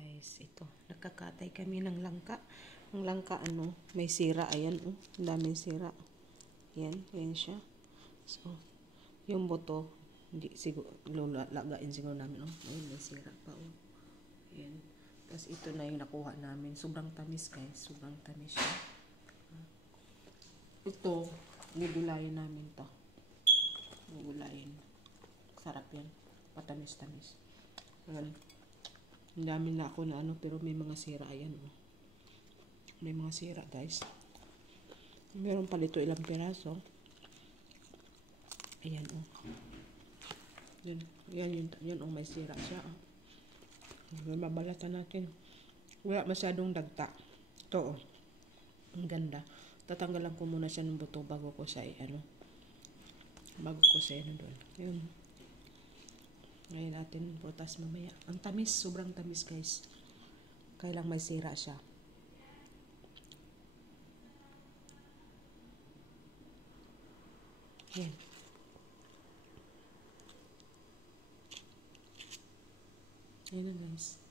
Guys, ito, nakakatay kami ng langka. Ang langka, may sira. Ayan, ang daming sira. Ayan, ayan siya. So, yung buto, hindi siguro, lagain siguro namin, Ayun, may sira pa, Ayan. Tapos, ito na yung nakuha namin. Sobrang tamis, guys. Sobrang tamis siya. Ito, gugulayin namin to. Gugulayin. Sarap yan. Matamis-tamis. Ayan. Ang dami na ako na pero may mga sira. Ayan, May mga sira, guys. Meron pa dito ilang piraso. Ayan, Yan, may sira siya, Mabalatan natin. Wala masyadong dagta. Ito, Ang ganda. Tatanggalan ko muna siya ng buto bago ko siya, bago ko siya, doon. Yun. Ngayon natin butas mamaya. Ang tamis, sobrang tamis, guys. Kailang may sira siya. Yan. Ayan na, guys.